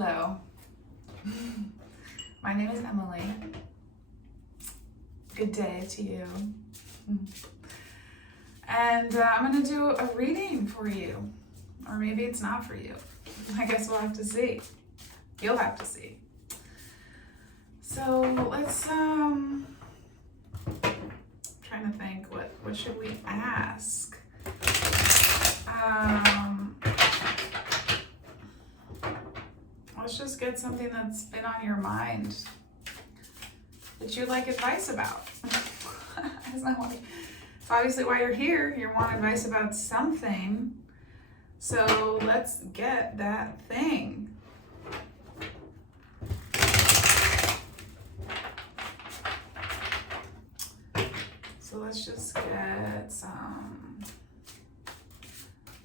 Hello, my name is Emily. Good day to you. And I'm going to do a reading for you, or maybe it's not for you. I guess we'll have to see. You'll have to see. So let's, trying to think, what should we ask? Let's just get something that's been on your mind that you'd like advice about. It's obviously why you're here. You want advice about something. So let's get that thing. So let's just get some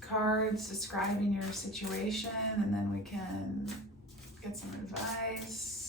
cards describing your situation, and then we can get some advice.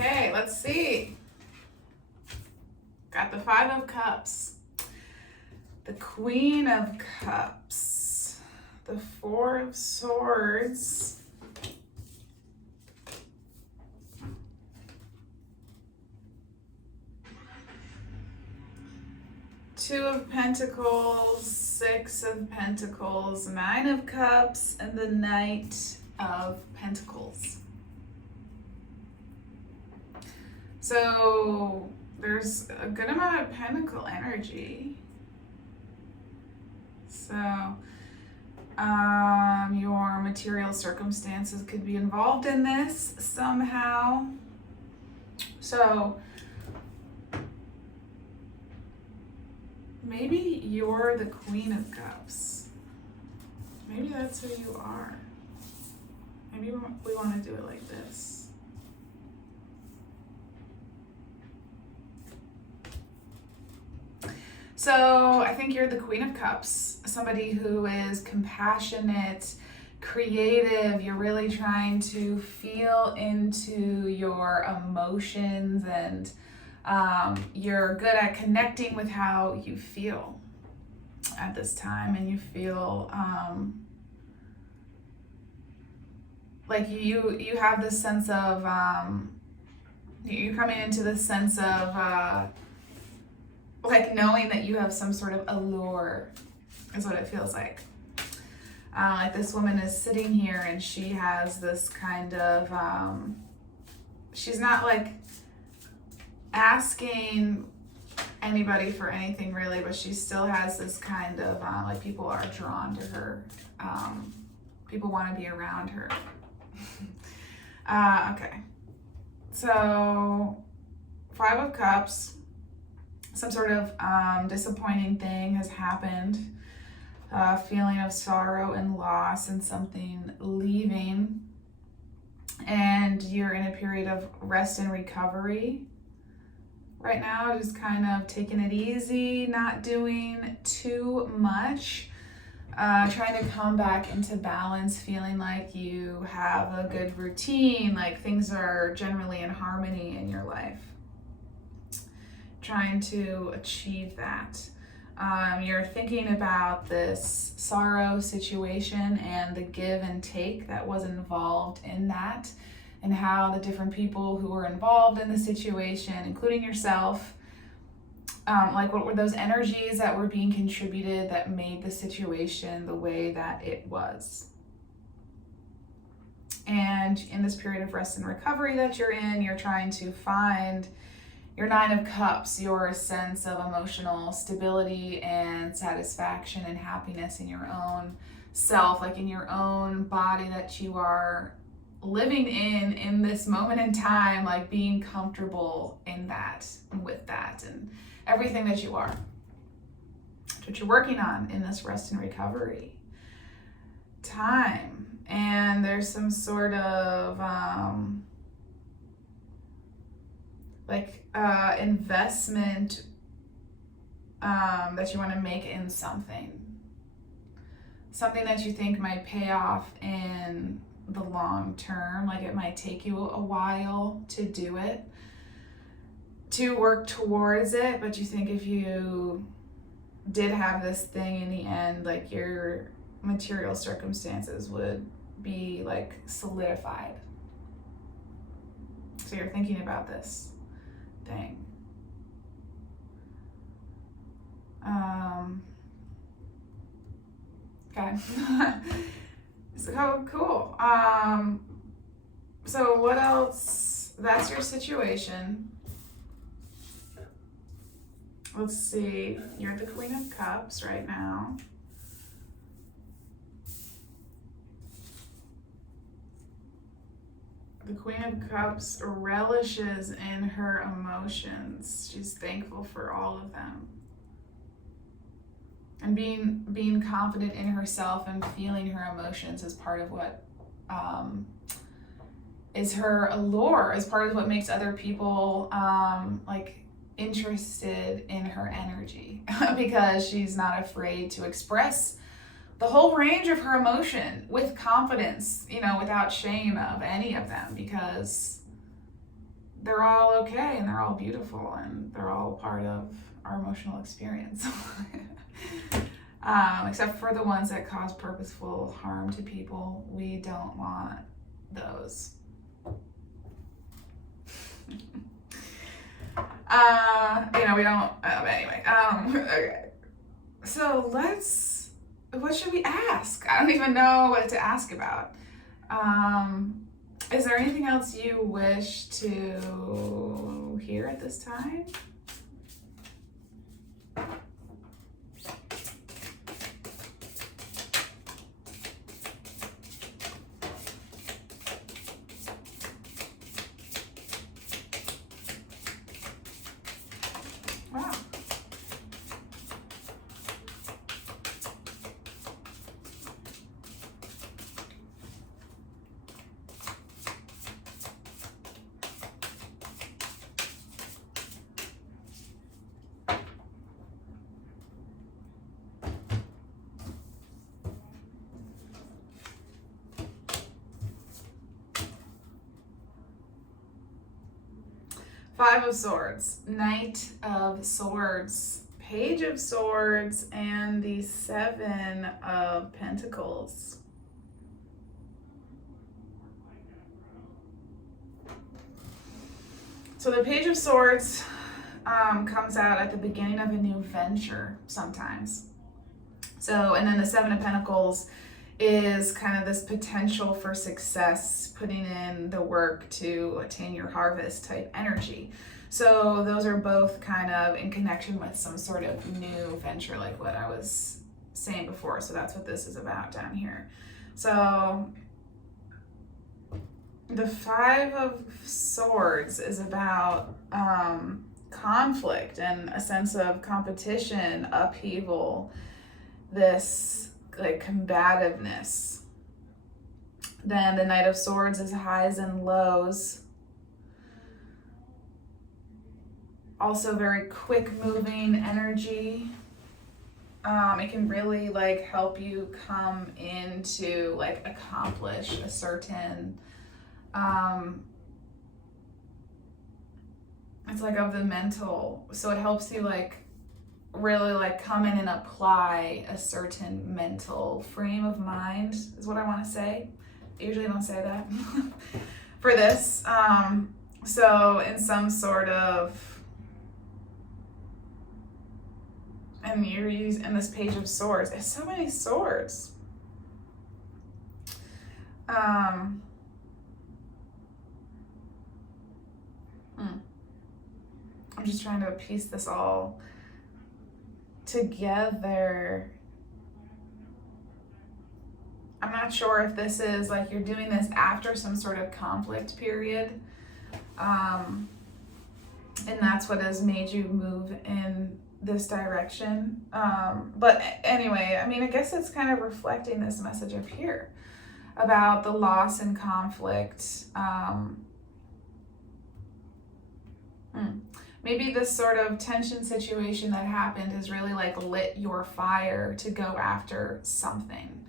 Okay, let's see. Got the Five of Cups, the Queen of Cups, the Four of Swords, Two of Pentacles, Six of Pentacles, Nine of Cups, and the Knight of Pentacles. So there's a good amount of pentacle energy. So your material circumstances could be involved in this somehow. So maybe you're the Queen of Cups. Maybe that's who you are. Maybe we want to do it like this. So I think you're the Queen of Cups, somebody who is compassionate, creative. You're really trying to feel into your emotions, and you're good at connecting with how you feel at this time, and you feel like you have this sense of you're coming into this sense of like knowing that you have some sort of allure is what it feels like. Like this woman is sitting here and she has this kind of, she's not like asking anybody for anything really, but she still has this kind of, like people are drawn to her. People want to be around her. Okay. So, Five of Cups. Some sort of disappointing thing has happened, feeling of sorrow and loss and something leaving, and you're in a period of rest and recovery right now, just kind of taking it easy, not doing too much, trying to come back into balance, feeling like you have a good routine, like things are generally in harmony in your life. Trying to achieve that. You're thinking about this sorrow situation and the give and take that was involved in that, and how the different people who were involved in the situation, including yourself, like what were those energies that were being contributed that made the situation the way that it was. And in this period of rest and recovery that you're in, you're trying to find Your Nine of Cups, your sense of emotional stability and satisfaction and happiness in your own self, like in your own body that you are living in this moment in time, like being comfortable in that and with that and everything that you are. That's what you're working on in this rest and recovery time. And there's some sort of investment that you want to make in something that you think might pay off in the long term. Like it might take you a while to do it, to work towards it, but you think if you did have this thing in the end, like your material circumstances would be like solidified. So you're thinking about this thing. Okay. So cool. So what else? That's your situation. Let's see. You're the Queen of Cups right now. The Queen of Cups relishes in her emotions. She's thankful for all of them. And being confident in herself and feeling her emotions is part of what is her allure, is part of what makes other people like interested in her energy because she's not afraid to express the whole range of her emotion with confidence, you know, without shame of any of them, because they're all okay and they're all beautiful and they're all part of our emotional experience. Except for the ones that cause purposeful harm to people. We don't want those. We don't, anyway. Okay. So what should we ask? I don't even know what to ask about. Is there anything else you wish to hear at this time? Wow. Five of Swords, Knight of Swords, Page of Swords, and the Seven of Pentacles. So the Page of Swords comes out at the beginning of a new venture sometimes. So, and then the Seven of Pentacles is kind of this potential for success, putting in the work to attain your harvest type energy. So those are both kind of in connection with some sort of new venture, like what I was saying before. So that's what this is about down here. So the Five of Swords is about conflict and a sense of competition, upheaval, this like combativeness. Then the Knight of Swords is highs and lows. Also very quick moving energy. It can really like help you come into like accomplish a certain it's like of the mental, so it helps you like really like come in and apply a certain mental frame of mind is what I want to say. I usually don't say that for this. So in some sort of, and you're using this Page of Swords, there's so many swords. I'm just trying to piece this all together. I'm not sure if this is like you're doing this after some sort of conflict period. And that's what has made you move in this direction. But anyway, I mean, I guess it's kind of reflecting this message up here about the loss and conflict. Maybe this sort of tension situation that happened has really like lit your fire to go after something.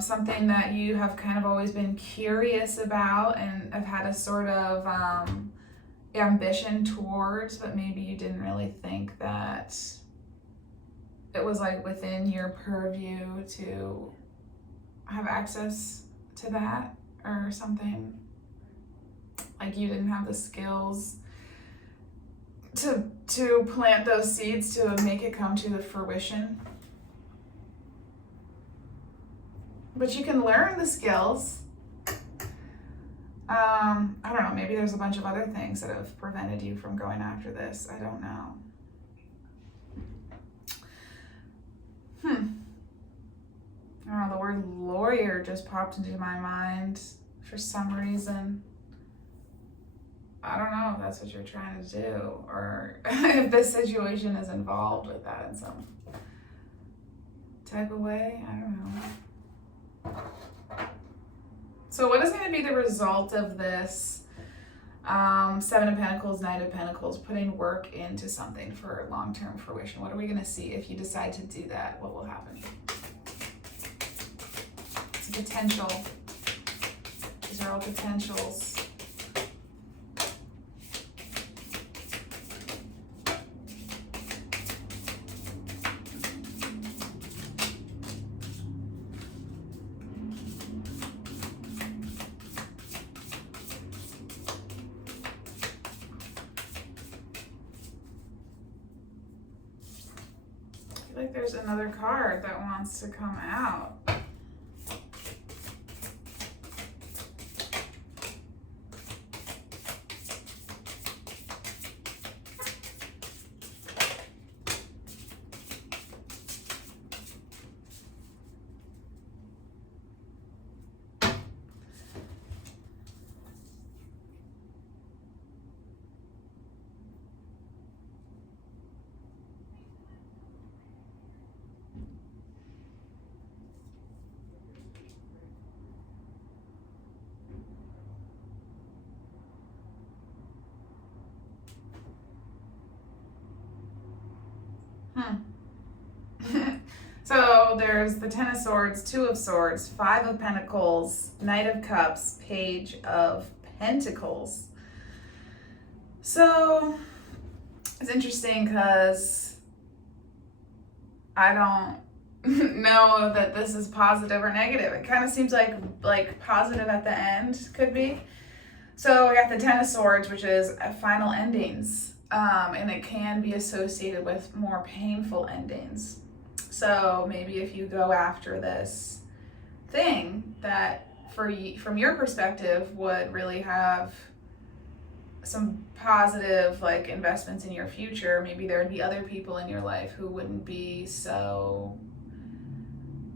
Something that you have kind of always been curious about and have had a sort of ambition towards, but maybe you didn't really think that it was like within your purview to have access to that, or something. Like you didn't have the skills to plant those seeds to make it come to the fruition. But you can learn the skills. I don't know, maybe there's a bunch of other things that have prevented you from going after this. I don't know. I don't know, the word lawyer just popped into my mind for some reason. I don't know if that's what you're trying to do, or if this situation is involved with that in some type of way. I don't know. So what is going to be the result of this Seven of Pentacles, Knight of Pentacles, putting work into something for long-term fruition? What are we going to see if you decide to do that? What will happen? It's a potential. These are all potentials. Like there's another card that wants to come out. So there's the Ten of Swords, Two of Swords, Five of Pentacles, Knight of Cups, Page of Pentacles. So it's interesting because I don't know that this is positive or negative. It kind of seems like positive at the end, could be. So we got the Ten of Swords, which is final endings, and it can be associated with more painful endings. So maybe if you go after this thing that from your perspective would really have some positive like investments in your future, maybe there would be other people in your life who wouldn't be so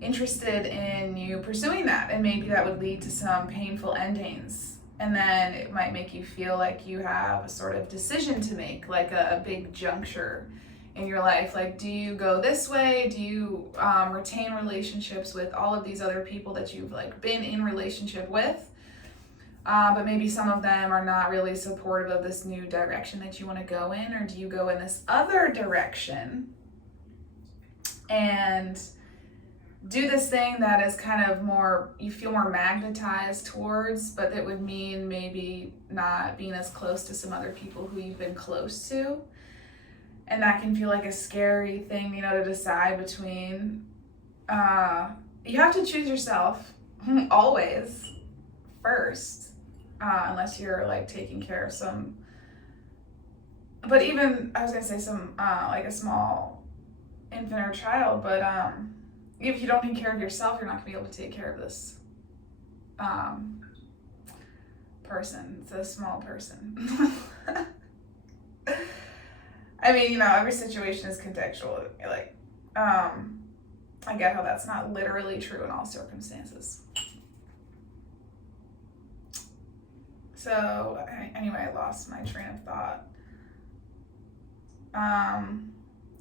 interested in you pursuing that, and maybe that would lead to some painful endings. And then it might make you feel like you have a sort of decision to make, like a big juncture in your life. Like, do you go this way? Do you retain relationships with all of these other people that you've like been in relationship with? But maybe some of them are not really supportive of this new direction that you want to go in, or do you go in this other direction and do this thing that is kind of more, you feel more magnetized towards, but that would mean maybe not being as close to some other people who you've been close to. And that can feel like a scary thing, you know, to decide between. You have to choose yourself always first, unless you're like taking care of some, but even, I was gonna say some, like a small infant or child, but if you don't take care of yourself, you're not gonna be able to take care of this person. It's a small person. I mean, you know, every situation is contextual. Like, I get how that's not literally true in all circumstances. So, anyway, I lost my train of thought.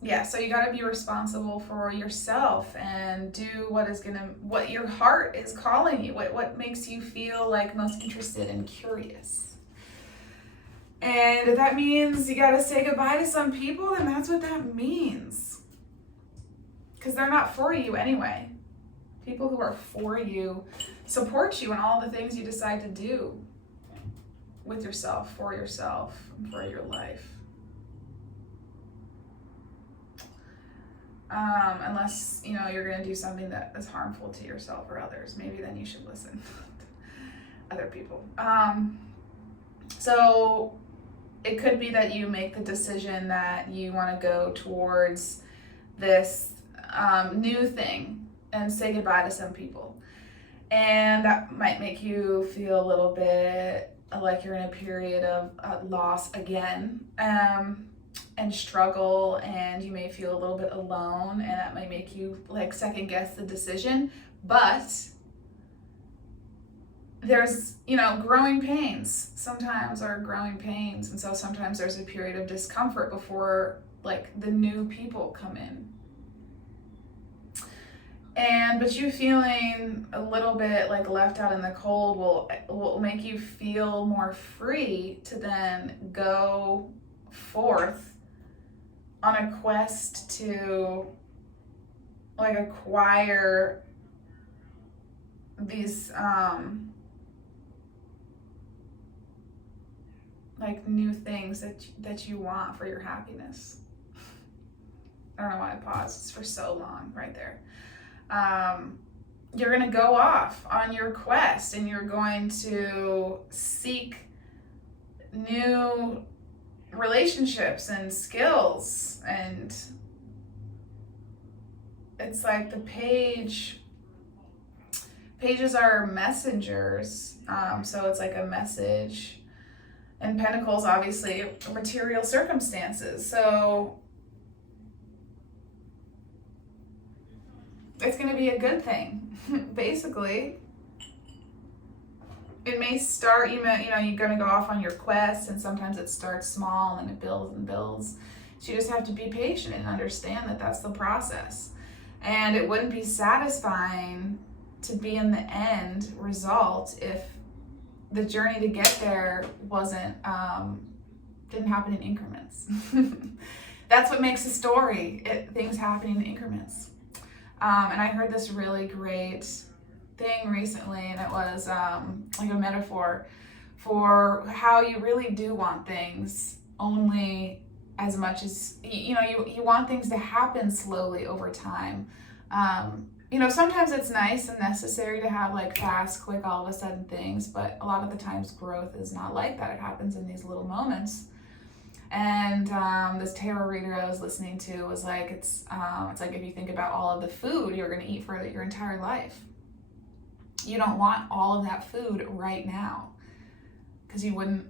Yeah, so you got to be responsible for yourself and do what your heart is calling you, what makes you feel like most interested and curious. And if that means you got to say goodbye to some people, then that's what that means. Because they're not for you anyway. People who are for you support you in all the things you decide to do with yourself, and for your life. Unless, you know, you're going to do something that is harmful to yourself or others. Maybe then you should listen to other people. So it could be that you make the decision that you want to go towards this new thing and say goodbye to some people. And that might make you feel a little bit like you're in a period of loss again. And struggle, and you may feel a little bit alone, and that might make you like second guess the decision. But there's, you know, growing pains sometimes are growing pains, and so sometimes there's a period of discomfort before like the new people come in. But you feeling a little bit like left out in the cold will make you feel more free to then go forth on a quest to like acquire these like new things that you want for your happiness. I don't know why I paused for so long right there. You're going to go off on your quest, and you're going to seek new relationships and skills, and it's like the pages are messengers, so it's like a message, and pentacles obviously material circumstances, so it's going to be a good thing. Basically, it may start, you're going to go off on your quest, and sometimes it starts small and it builds and builds. So you just have to be patient and understand that that's the process. And it wouldn't be satisfying to be in the end result if the journey to get there didn't happen in increments. That's what makes a story, things happening in increments. And I heard this really great thing recently, and it was like a metaphor for how you really do want things only as much as you want things to happen slowly over time. Sometimes it's nice and necessary to have like fast, quick, all of a sudden things, but a lot of the times growth is not like that. It happens in these little moments. And this tarot reader I was listening to was like, it's like if you think about all of the food you're going to eat for your entire life. You don't want all of that food right now because you wouldn't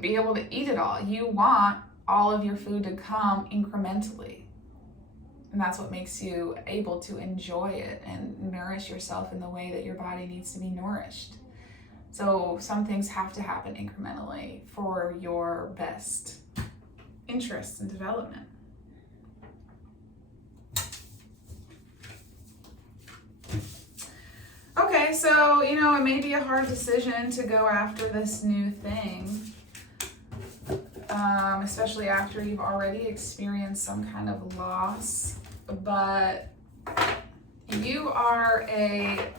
be able to eat it all. You want all of your food to come incrementally. And that's what makes you able to enjoy it and nourish yourself in the way that your body needs to be nourished. So some things have to happen incrementally for your best interest and development. Okay, so, it may be a hard decision to go after this new thing, especially after you've already experienced some kind of loss, but you are a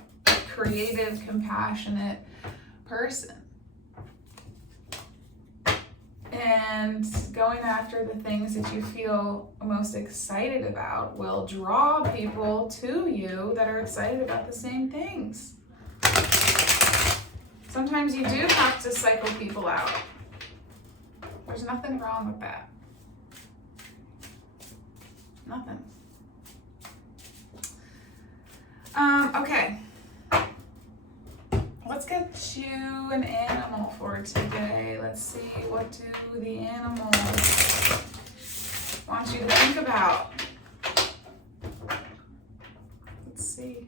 creative, compassionate person. And going after the things that you feel most excited about will draw people to you that are excited about the same things. Sometimes you do have to cycle people out. There's nothing wrong with that. Nothing. Okay. Let's get you an animal for today. Let's see, what do the animals want you to think about. Let's see.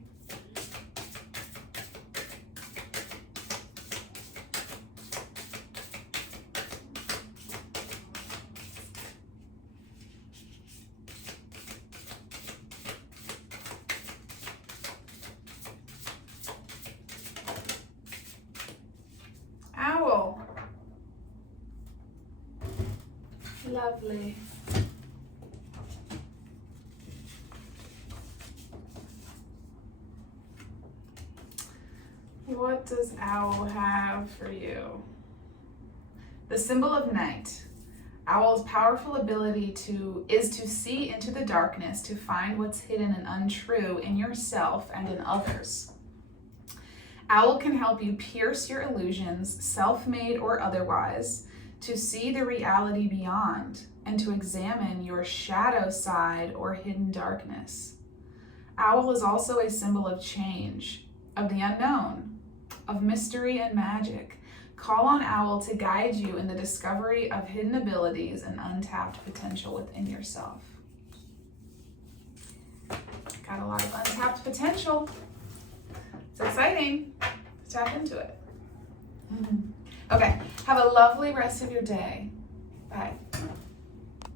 Owl. Lovely. What does owl have for you? The symbol of night. Owl's powerful ability is to see into the darkness, to find what's hidden and untrue in yourself and in others. Owl can help you pierce your illusions, self-made or otherwise, to see the reality beyond and to examine your shadow side or hidden darkness. Owl is also a symbol of change, of the unknown, of mystery and magic. Call on Owl to guide you in the discovery of hidden abilities and untapped potential within yourself. Got a lot of untapped potential. It's exciting. Tap into it. Okay, have a lovely rest of your day. Bye.